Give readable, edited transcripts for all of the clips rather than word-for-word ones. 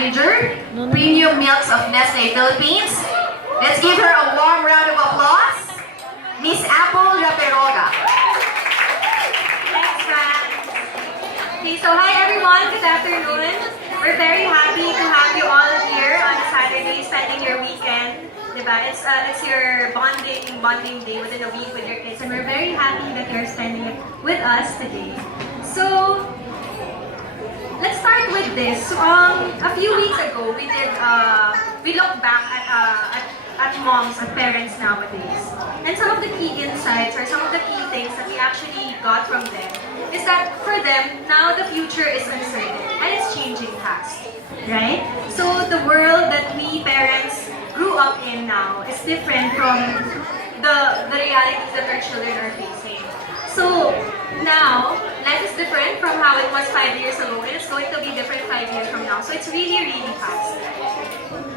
Manager, Premium Milks of Nestle Philippines. Let's give her a warm round of applause. Miss Apple Laperoga. Thanks, Fran. Okay, so hi everyone, good afternoon. We're very happy to have you all here on a Saturday, spending your weekend. Diba? It's your bonding day within a week with your kids, and we're very happy that you're spending it with us today. So, let's start with this. A few weeks ago, we looked back at moms and parents nowadays. And some of the key insights or some of the key things that we actually got from them is that for them, now the future is uncertain and it's changing fast, right? So the world that we parents grew up in now is different from the realities that our children are facing. So now, life is different from how it was 5 years ago, and it's going to be different 5 years from now. So it's really, really fast.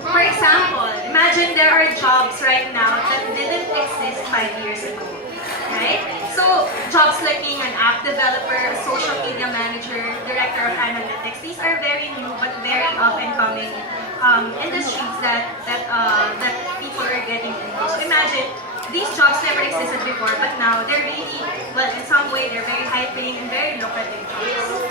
For example, imagine there are jobs right now that didn't exist 5 years ago, right? So jobs like being an app developer, a social media manager, director of analytics, these are very new but very up and coming industries that people are getting into. So imagine, these jobs never existed before, but now they're really, well, in some way, they're very high-paying and very lucrative jobs.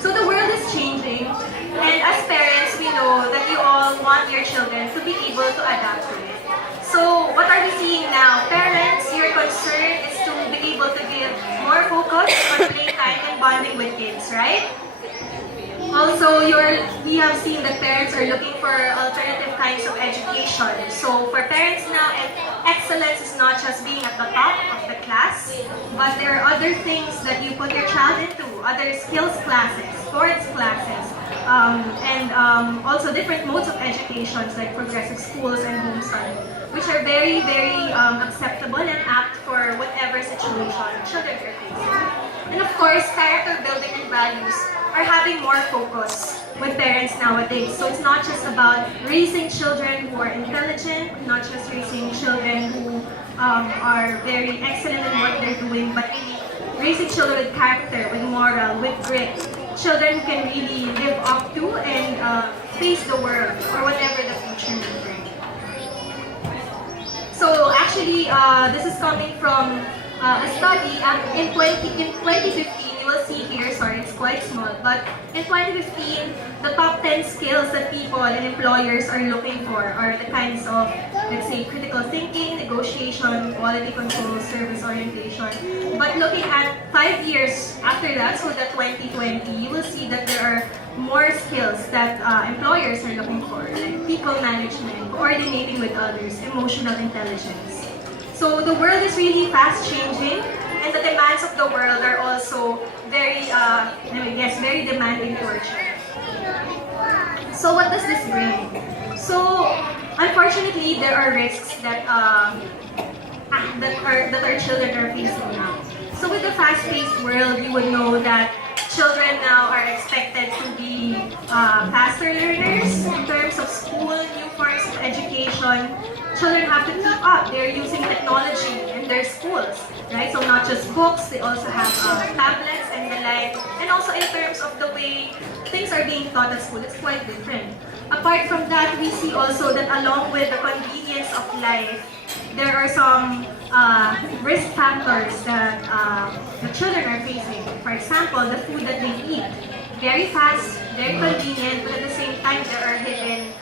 So the world is changing, and as parents, we know that you all want your children to be able to adapt to it. So what are we seeing now? Parents, your concern is to be able to give more focus on playtime and bonding with kids, right? Also, we have seen that parents are looking for alternative kinds of education. So for parents now, excellence is not just being at the top of the class, but there are other things that you put your child into, other skills classes, sports classes, and also different modes of education like progressive schools and home study, which are very, very acceptable and apt for whatever situation children are facing. And of course, character building and values are having more focus with parents nowadays. So it's not just about raising children who are intelligent, not just raising children who are very excellent in what they're doing, but really raising children with character, with moral, with grit. Children who can really live up to and face the world or whatever the future may bring. So actually, this is coming from a study in 2015. You will see here, sorry, it's quite small, but in 2015, the top 10 skills that people and employers are looking for are the kinds of, let's say, critical thinking, negotiation, quality control, service orientation. But looking at 5 years after that, so the 2020, you will see that there are more skills that employers are looking for, like people management, coordinating with others, emotional intelligence. So the world is really fast changing, and the demands of the world are also very, very demanding to our children. So what does this bring? So unfortunately, there are risks that our children are facing now. So with the fast-paced world, you would know that children now are expected to be faster learners in terms of school, new forms of education. Children have to keep up. They're using technology in their schools, right? So not just books, they also have tablets and the like. And also in terms of the way things are being taught at school, it's quite different. Apart from that, we see also that along with the convenience of life, there are some risk factors that the children are facing. For example, the food that they eat. Very fast, very convenient, but at the same time, there are hidden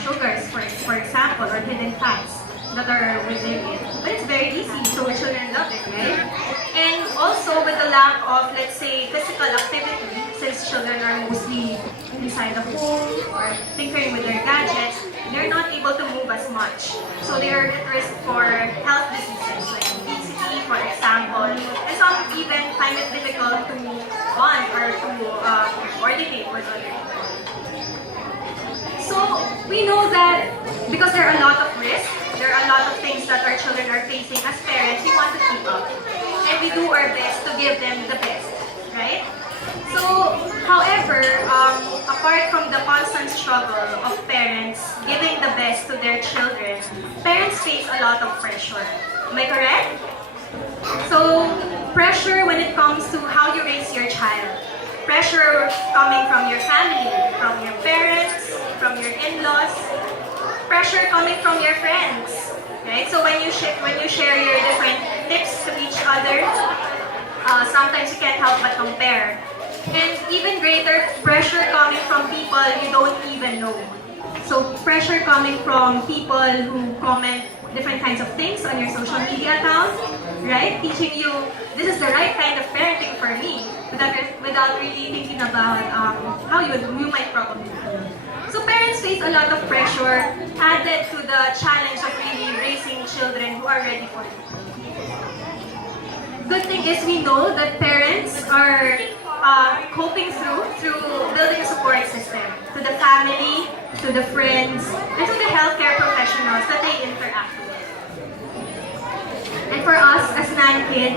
sugars, for example, or hidden fats that are within it. But it's very easy, so children love it, right? And also with the lack of, let's say, physical activity, since children are mostly inside the home or tinkering with their gadgets, they're not able to move as much. So they are at risk for health diseases like obesity, for example, and some even find it difficult to bond or to coordinate with other people. So we know that because there are a lot of risks, there are a lot of things that our children are facing as parents, we want to keep up. And we do our best to give them the best, right? So, however, apart from the constant struggle of parents giving the best to their children, parents face a lot of pressure. Am I correct? So, pressure when it comes to how you raise your child. Pressure coming from your family, from your parents, in-laws, pressure coming from your friends, right? So when you share your different tips to each other, sometimes you can't help but compare. And even greater pressure coming from people you don't even know. So pressure coming from people who comment different kinds of things on your social media account, right? Teaching you this is the right kind of parenting for me, without really thinking about how you might probably feel. So parents face a lot of pressure added to the challenge of really raising children who are ready for it. Good thing is we know that parents are coping through building a support system to the family, to the friends, and to the healthcare professionals that they interact with. And for us as NANKID,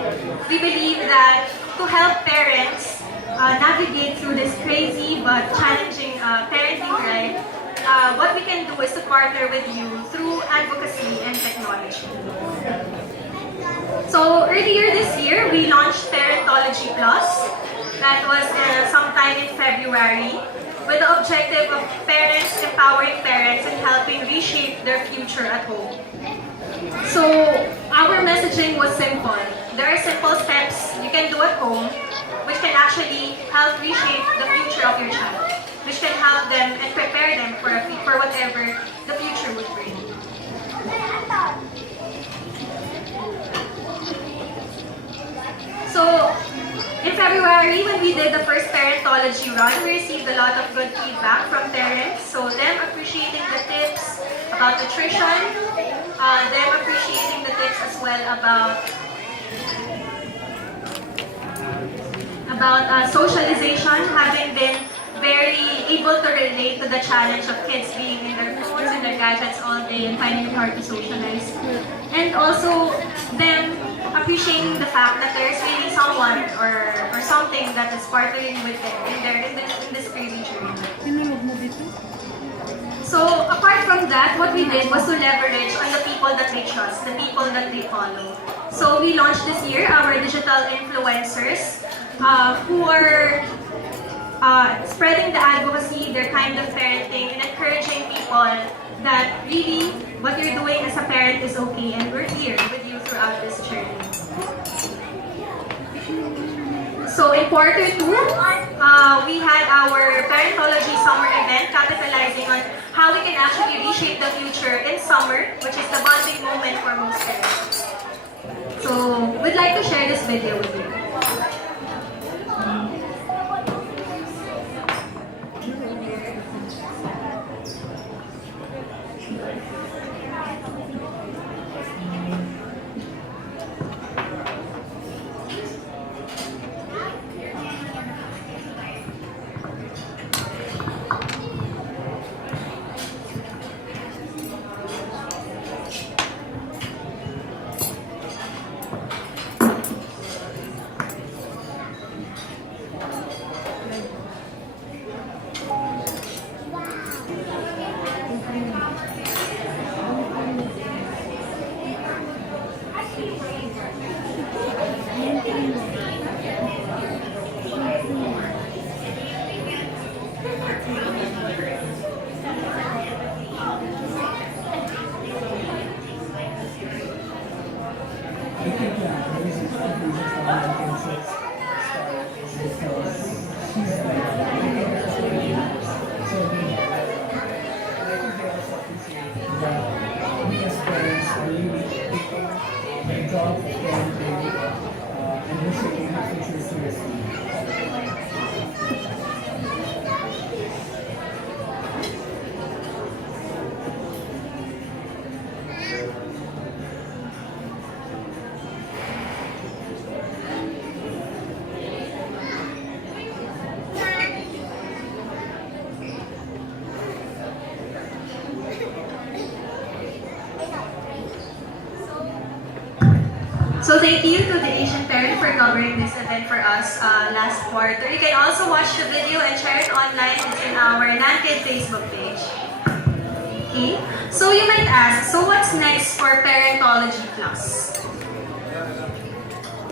we believe that to help parents navigate through this crazy but challenging parenting ride, what we can do is to partner with you through advocacy and technology. So earlier this year, we launched Parentology Plus. That was sometime in February, with the objective of parents empowering parents and helping reshape their future at home. So our messaging was simple. There are simple steps you can do at home which can actually help reshape the future of your child, which can help them and prepare them for whatever the future would bring. So in February, when we did the first parentology run, we received a lot of good feedback from parents. So them appreciating the tips about nutrition, them appreciating the tips as well about socialization, having been very able to relate to the challenge of kids being in their phones and their gadgets all day and finding it hard to socialize. And also them appreciating the fact that there's really someone or something that is partnering with them in this crazy journey. So apart from that, what we did was to leverage on the people that they trust, the people that they follow. So we launched this year our digital influencers who are spreading the advocacy, their kind of parenting, and encouraging people that really what you're doing as a parent is okay and we're here with you throughout this journey. So in quarter 2, we had our Parentology Summer event capitalizing on how we can actually reshape the future in summer, which is the bonding moment for most parents. So we'd like to share this video with you. So thank you to the Asian Parent for covering this event for us last quarter. You can also watch the video and share it online. It's in our NANKID Facebook page. Okay, so you might ask, so what's next for Parentology Plus?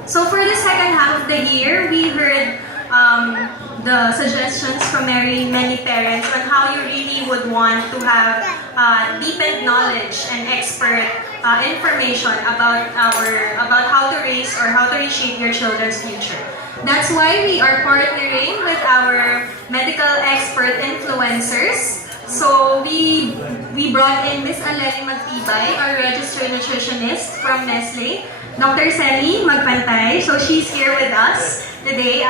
So for the second half of the year, we heard the suggestions from many parents on how you really would want to have deepened knowledge and expert information about how to raise or how to reshape your children's future. That's why we are partnering with our medical expert influencers. So we brought in Miss Aleli Magtibay, our registered nutritionist from Nestle. Dr. Sally Magpantay, so she's here with us today.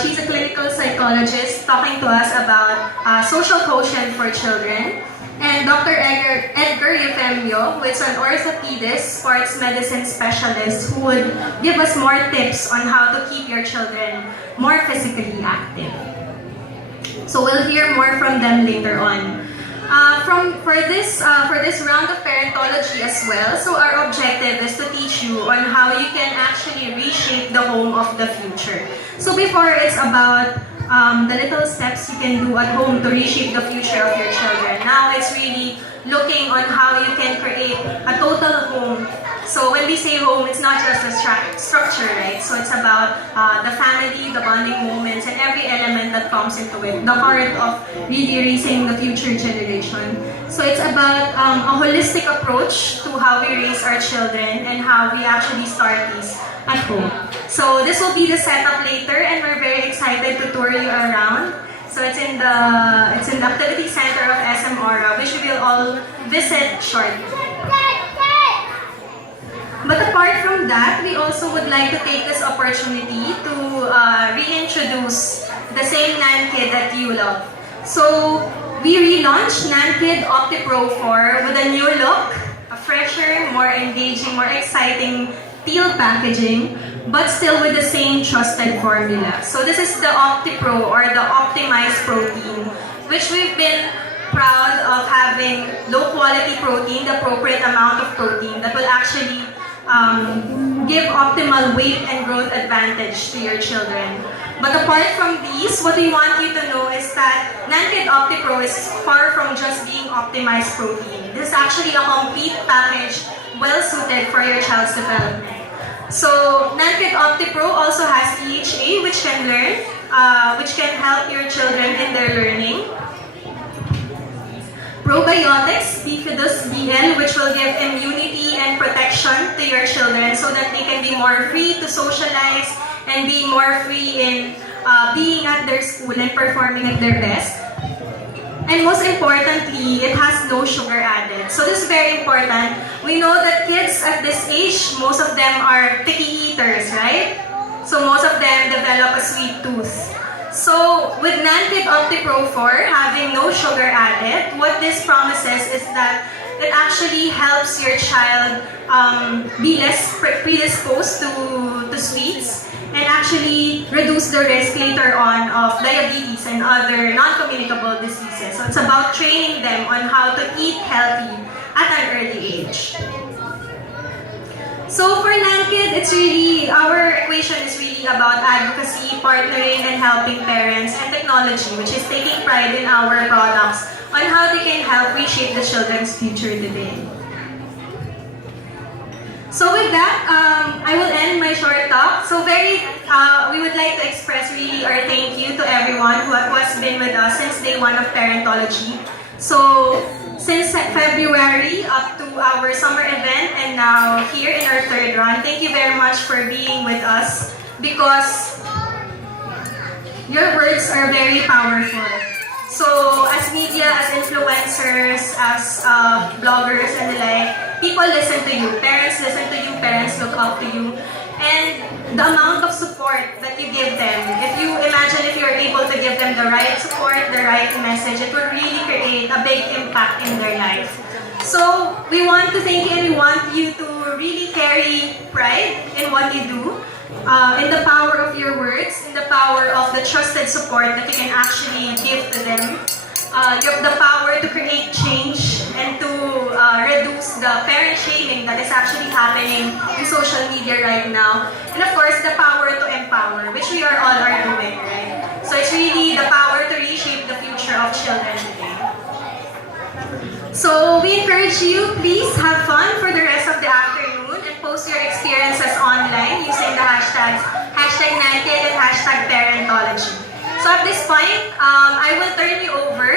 She's a clinical psychologist talking to us about social quotient for children. And Dr. Edgar Eufemio, who is an orthopedist, sports medicine specialist, who would give us more tips on how to keep your children more physically active. So we'll hear more from them later on. For this round of parentology as well, so our objective is to teach you on how you can actually reshape the home of the future. So before, it's about the little steps you can do at home to reshape the future of your children. Now it's really looking on how you can create a total home. So when we say home, it's not just a structure, right? So it's about the family, the bonding moments, and every element that comes into it. The heart of really raising the future generation. So it's about a holistic approach to how we raise our children and how we actually start these at home. So this will be the setup later, and we're very excited to tour you around. So it's in the activity center of SM Aura, which we will all visit shortly. But apart from that, we also would like to take this opportunity to reintroduce the same NANKID that you love. So we relaunched NANKID OptiPro 4 with a new look, a fresher, more engaging, more exciting teal packaging, but still with the same trusted formula. So this is the OptiPro, or the optimized protein, which we've been proud of having low quality protein, the appropriate amount of protein that will actually give optimal weight and growth advantage to your children. But apart from these, what we want you to know is that NANKID OptiPro is far from just being optimized protein. This is actually a complete package well suited for your child's development. So NANKID OptiPro also has EHA, which can help your children in their learning. Probiotics, Bifidus BL, which will give immunity and protection to your children so that they can be more free to socialize and be more free in being at their school and performing at their best. And most importantly, it has no sugar added. So this is very important. We know that kids at this age, most of them are picky eaters, right? So most of them develop a sweet tooth. So with NANKID OptiPro 4 having no sugar added, what this promises is that it actually helps your child be less predisposed to sweets and actually reduce the risk later on of diabetes and other non-communicable diseases. So it's about training them on how to eat healthy at an early age. So for NANKID, it's really, our equation is really about advocacy, partnering, and helping parents, and technology, which is taking pride in our products on how they can help reshape the children's future today. So with that, I will end my short talk. So we would like to express really our thank you to everyone who has been with us since day one of parentology. So since February up to our summer event and now here in our third run, thank you very much for being with us because your words are very powerful. So as media, as influencers, as bloggers and the like, people listen to you, parents listen to you, parents look up to you. And the amount of support that you give them, if you imagine if you're able to give them the right support, the right message, it will really create a big impact in their life. So we want to thank you and we want you to really carry pride in what you do, in the power of your words, in the power of the trusted support that you can actually give to them. You have the power to create change and to reduce the parent shaming that is actually happening in social media right now. And of course, the power to empower, which we all are doing, right? So it's really the power to reshape the future of children today. So we encourage you, please have fun for the rest of the afternoon and post your experiences online using the hashtags #NANKID and #parentology. So at this point, I will turn you over